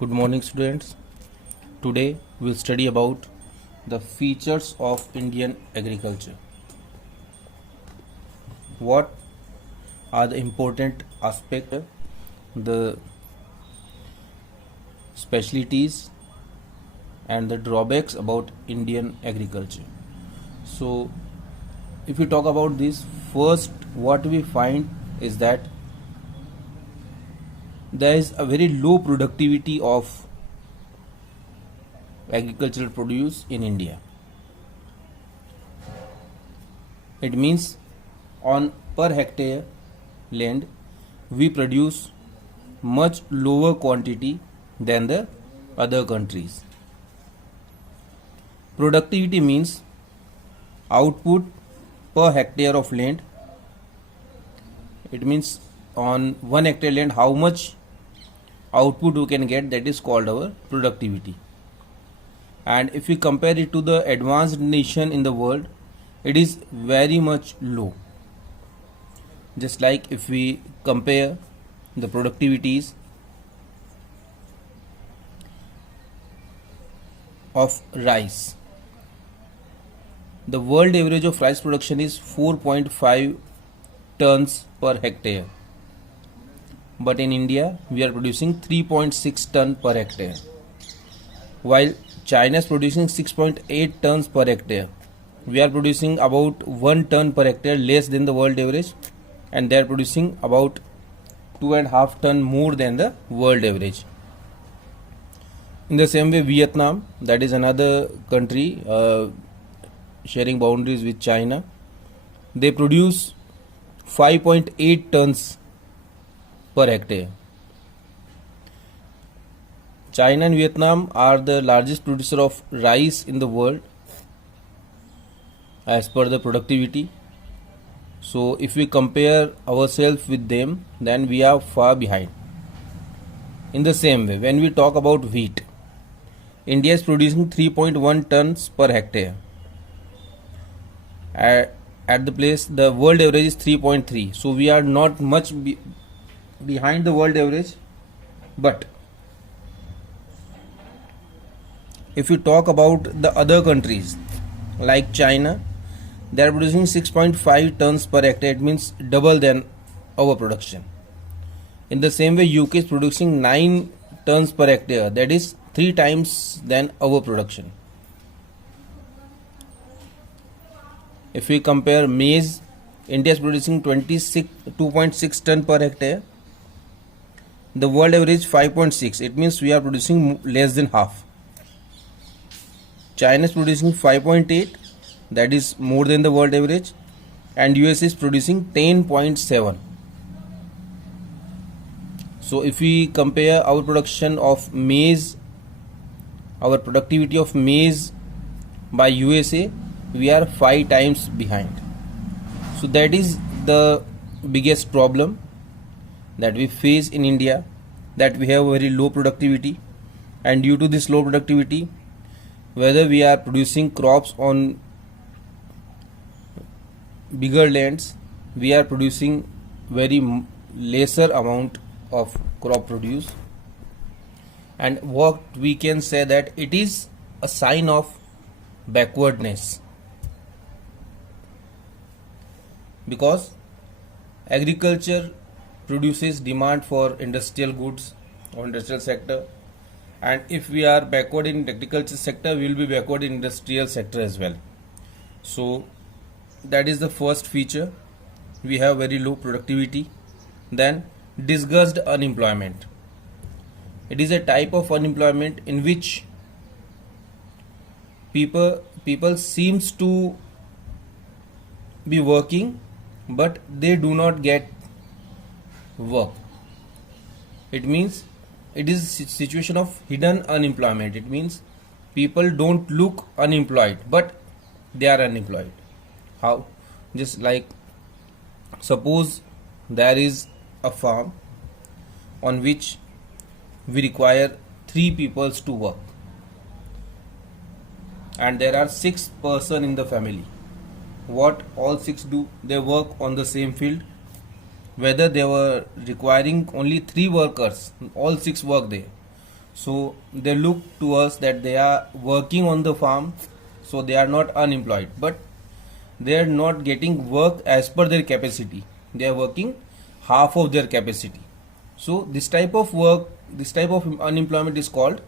Good morning, students. Today we'll study about the features of Indian agriculture. What are the important aspects, the specialties, and the drawbacks about Indian agriculture? So, if we talk about this, first what we find is that there is a very low productivity of agricultural produce in India. It means on per hectare land we produce much lower quantity than the other countries. Productivity means output per hectare of land. It means on 1 hectare land how much output we can get, that is called our productivity. And if we compare it to the advanced nation in the world, it is very much low. Just like if we compare the productivities of rice, the world average of rice production is 4.5 tons per hectare, but in India we are producing 3.6 ton per hectare, while China is producing 6.8 tons per hectare. We are producing about 1 ton per hectare less than the world average, and they are producing about 2.5 ton more than the world average. In the same way, Vietnam, that is another country sharing boundaries with China, they produce 5.8 tons per hectare. China and Vietnam are the largest producer of rice in the world as per the productivity. So if we compare ourselves with them, then we are far behind. In the same way, when we talk about wheat, India is producing 3.1 tons per hectare. At the place, the world average is 3.3. So we are not much behind the world average. But if you talk about the other countries like China, they are producing 6.5 tons per hectare. It means double than our production. In the same way, UK is producing 9 tons per hectare, that is 3 times than our production. If we compare maize, India is producing 2.6 ton per hectare. The world average 5.6. It means we are producing less than half. China is producing 5.8, that is more than the world average, and US is producing 10.7. So if we compare our production of maize, our productivity of maize by USA, we are 5 times behind. So that is the biggest problem that we face in India, that we have very low productivity, and due to this low productivity, whether we are producing crops on bigger lands, we are producing very lesser amount of crop produce, and what we can say that it is a sign of backwardness, because agriculture produces demand for industrial goods or industrial sector, and if we are backward in agriculture sector, we will be backward in industrial sector as well. So that is the first feature. We have very low productivity. Then disguised unemployment. It is a type of unemployment in which people seems to be working, but they do not get work. It means it is a situation of hidden unemployment. It means people don't look unemployed, but they are unemployed. How? Just like suppose there is a farm on which we require 3 people to work, and there are 6 persons in the family. What all 6 do? They work on the same field. Whether they were requiring only 3 workers, all 6 work there. So they look to us that they are working on the farm, so they are not unemployed, but they are not getting work as per their capacity. They are working half of their capacity. So this type of work, this type of unemployment is called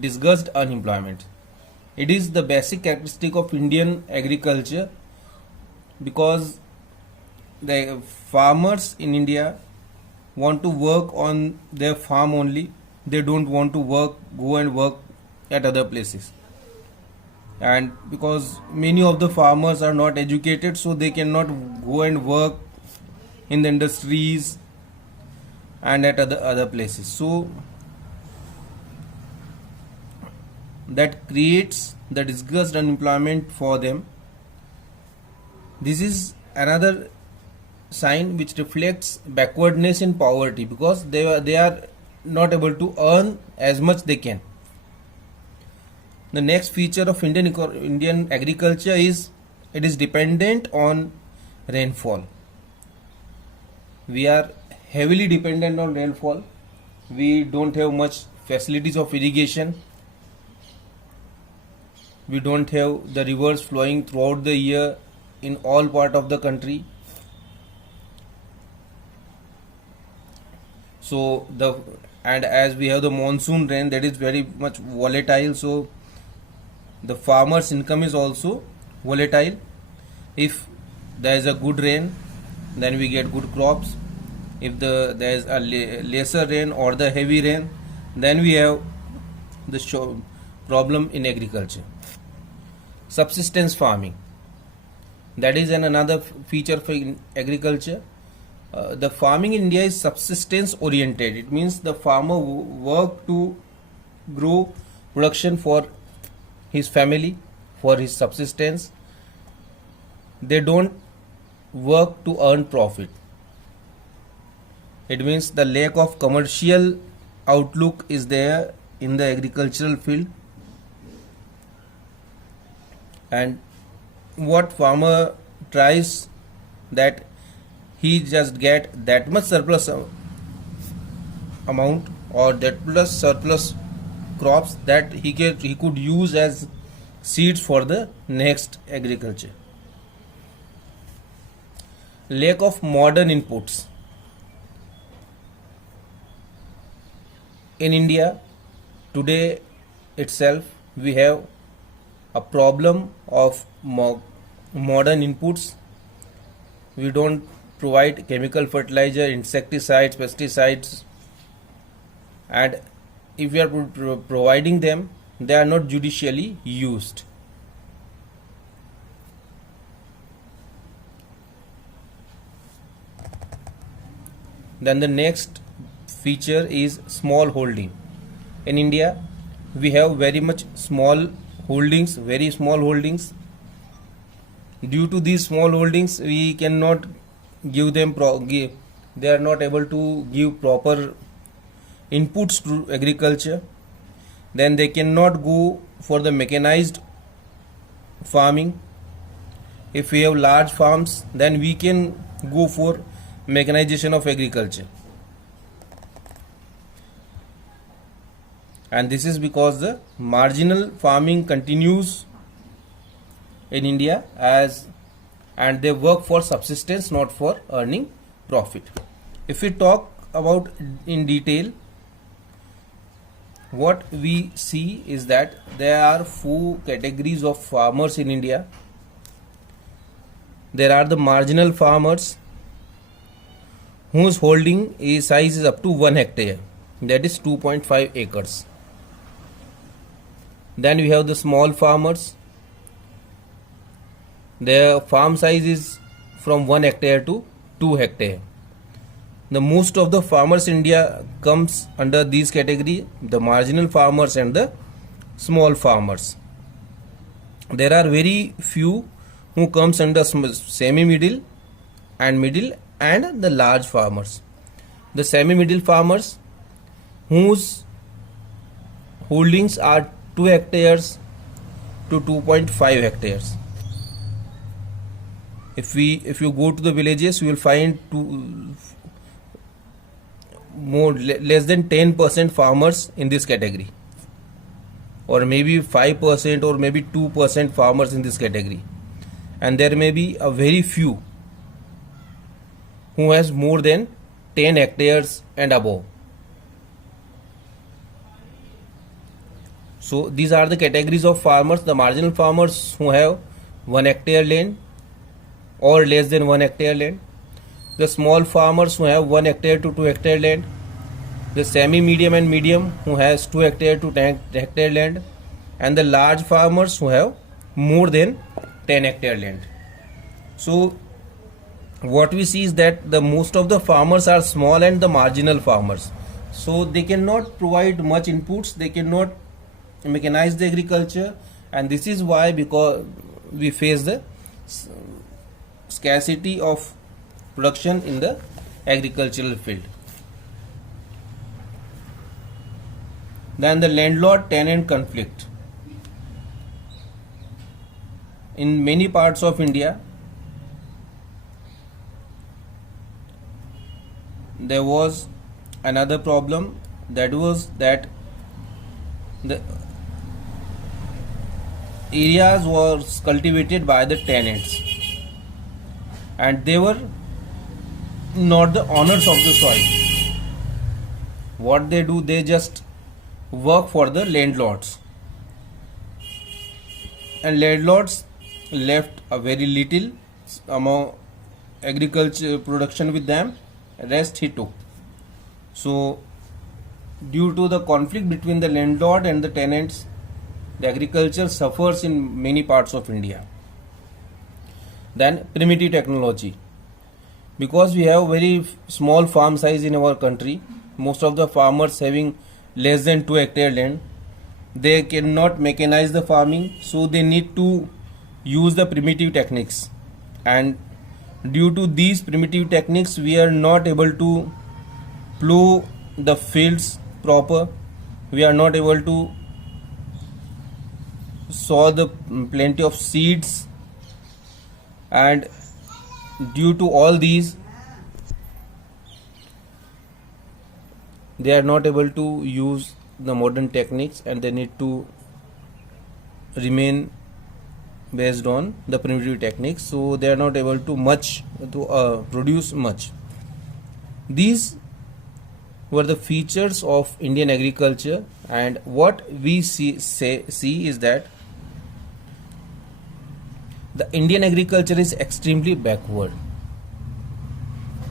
disguised unemployment. It is the basic characteristic of Indian agriculture, because the farmers in India want to work on their farm only. They don't want to go and work at other places. And because many of the farmers are not educated, so they cannot go and work in the industries and at other places. So that creates the disguised unemployment for them. This is another sign which reflects backwardness in poverty, because they are not able to earn as much they can. The next feature of Indian agriculture is it is dependent on rainfall. We are heavily dependent on rainfall. We don't have much facilities of irrigation. We don't have the rivers flowing throughout the year in all part of the country. So and as we have the monsoon rain, that is very much volatile, so the farmer's income is also volatile. If there is a good rain, then we get good crops. If there is a lesser rain or the heavy rain, then we have the problem in agriculture. Subsistence farming, that is another feature for agriculture. The farming in India is subsistence oriented. It means the farmer work to grow production for his family, for his subsistence. They don't work to earn profit. It means the lack of commercial outlook is there in the agricultural field. And what farmer tries, that he just get that much surplus amount or that plus surplus crops that he could use as seeds for the next agriculture. Lack of modern inputs. In India today itself, we have a problem of modern inputs. We don't provide chemical fertilizer, insecticides, pesticides, and if we are providing them, they are not judicially used. Then the next feature is small holding. In India, we have very much small holdings, very small holdings. Due to these small holdings, we cannot give them they are not able to give proper inputs to agriculture. Then they cannot go for the mechanized farming. If we have large farms, then we can go for mechanization of agriculture. And this is because the marginal farming continues in India and they work for subsistence, not for earning profit. If we talk about in detail, what we see is that there are 4 categories of farmers in India. There are the marginal farmers whose holding size is up to 1 hectare, that is 2.5 acres. Then we have the small farmers. Their farm size is from 1 hectare to 2 hectare. The most of the farmers in India comes under these category, the marginal farmers and the small farmers. There are very few who comes under semi-middle and middle and the large farmers. The semi-middle farmers whose holdings are 2 hectares to 2.5 hectares. If you go to the villages, you will find less than 10% farmers in this category, or maybe 5% or maybe 2% farmers in this category, and there may be a very few who has more than 10 hectares and above. So these are the categories of farmers: the marginal farmers who have 1 hectare land or less than 1 hectare land, the small farmers who have 1 hectare to 2 hectare land, the semi-medium and medium who has 2 hectare to 10 hectare land, and the large farmers who have more than 10 hectare land. So what we see is that the most of the farmers are small and the marginal farmers, so they cannot provide much inputs, they cannot mechanize the agriculture, and this is why, because we face the scarcity of production in the agricultural field. Then the landlord tenant conflict. In many parts of India, there was another problem, that was that the areas was cultivated by the tenants and they were not the owners of the soil. What they do, they just work for the landlords, and landlords left a very little amount agriculture production with them, rest he took. So due to the conflict between the landlord and the tenants, the agriculture suffers in many parts of India. Then primitive technology. Because we have very small farm size in our country, most of the farmers having less than 2 hectare land, they cannot mechanize the farming, so they need to use the primitive techniques, and due to these primitive techniques we are not able to plow the fields proper, we are not able to sow the plenty of seeds, and due to all these they are not able to use the modern techniques, and they need to remain based on the primitive techniques, so they are not able to produce much. These were the features of Indian agriculture, and what we see is that the Indian agriculture is extremely backward,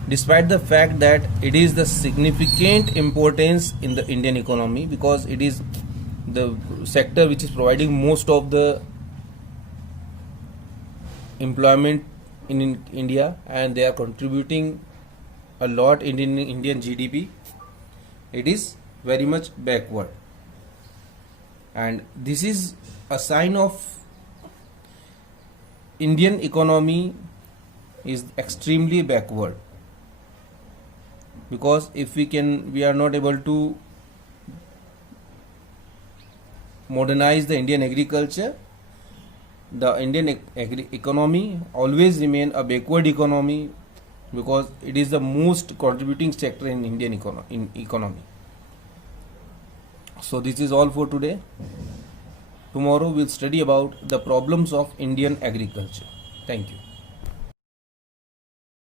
despite the fact that it is the significant importance in the Indian economy, because it is the sector which is providing most of the employment in India, and they are contributing a lot in Indian GDP. It is very much backward, and this is a sign of Indian economy is extremely backward, because if we are not able to modernize the Indian agriculture, the Indian economy always remain a backward economy, because it is the most contributing sector in Indian economy. So this is all for today. Tomorrow we'll study about the problems of Indian agriculture. Thank you.